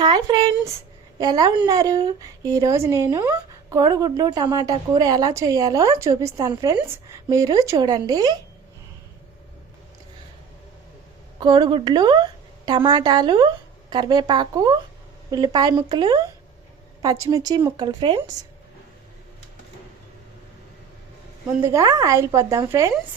Hi friends, ఎలా ఉన్నారు? ఈరోజు నేను కోడిగుడ్లు టమాటా కూర ఎలా చేయాలో చూపిస్తాను ఫ్రెండ్స్. మీరు చూడండి. కోడిగుడ్లు, టమాటాలు, కరివేపాకు, ఉల్లిపాయ ముక్కలు, పచ్చిమిర్చి ముక్కలు ఫ్రెండ్స్. ముందుగా ఆయిల్ పోద్దాం ఫ్రెండ్స్.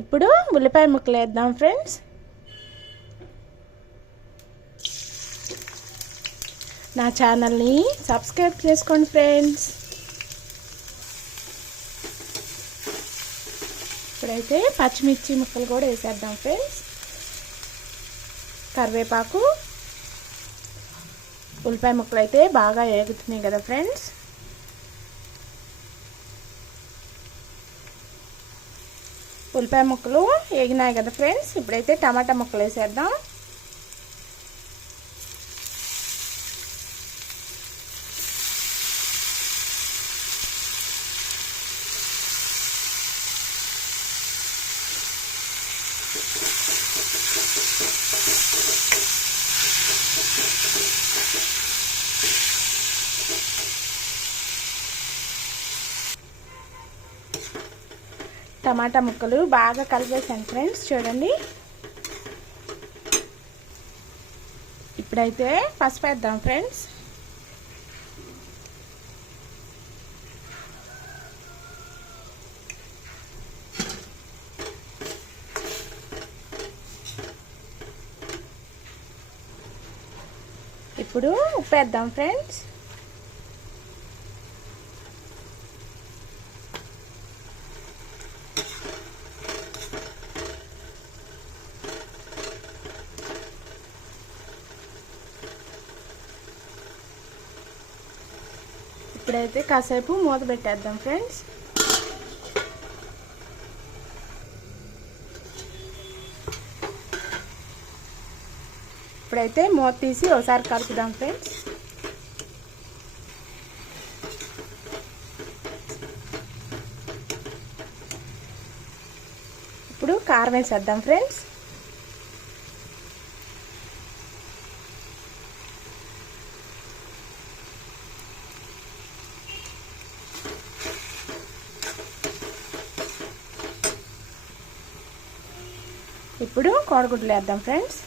ఇప్పుడు ఉల్లిపాయ ముక్కలు వేద్దాం ఫ్రెండ్స్. నా ఛానల్ని సబ్స్క్రైబ్ చేసుకోండి ఫ్రెండ్స్. ఇప్పుడైతే పచ్చిమిర్చి ముక్కలు కూడా వేసేద్దాం ఫ్రెండ్స్. కరివేపాకు, ఉల్లిపాయ ముక్కలు అయితే బాగా వేగుతున్నాయి కదా ఫ్రెండ్స్. ఉల్లిపాయ ముక్కలు వేగినాయి కదా ఫ్రెండ్స్. ఇప్పుడైతే టమాటా ముక్కలు వేసేద్దాం. టమాటా ముక్కలు బాగా కలిపేసాను ఫ్రెండ్స్. చూడండి. ఇప్పుడైతే పసుపు వేద్దాం ఫ్రెండ్స్. ఇప్పుడు ఉప్పు వేద్దాం ఫ్రెండ్స్. ఇప్పుడైతే కాసేపు మూత పెట్టేద్దాం ఫ్రెండ్స్. ఇప్పుడైతే మూత తీసి ఒకసారి కలుపుదాం ఫ్రెండ్స్. ఇప్పుడు కారం వేసేద్దాం ఫ్రెండ్స్. ఇప్పుడు కోడిగుడ్లు వేద్దాం ఫ్రెండ్స్.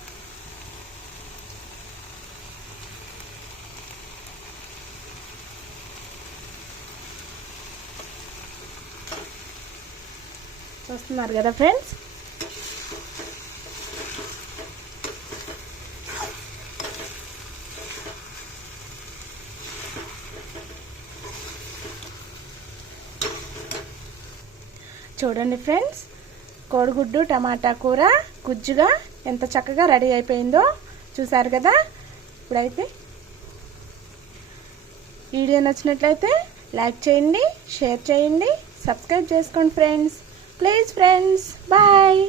చూస్తున్నారు కదా ఫ్రెండ్స్. చూడండి ఫ్రెండ్స్, కోడిగుడ్డు టమాటా కూర గుజ్జుగా ఎంత చక్కగా రెడీ అయిపోయిందో చూసారు కదా. ఇప్పుడైతే వీడియో నచ్చినట్లయితే లైక్ చేయండి, షేర్ చేయండి, సబ్స్క్రైబ్ చేసుకోండి ఫ్రెండ్స్. Please friends, bye.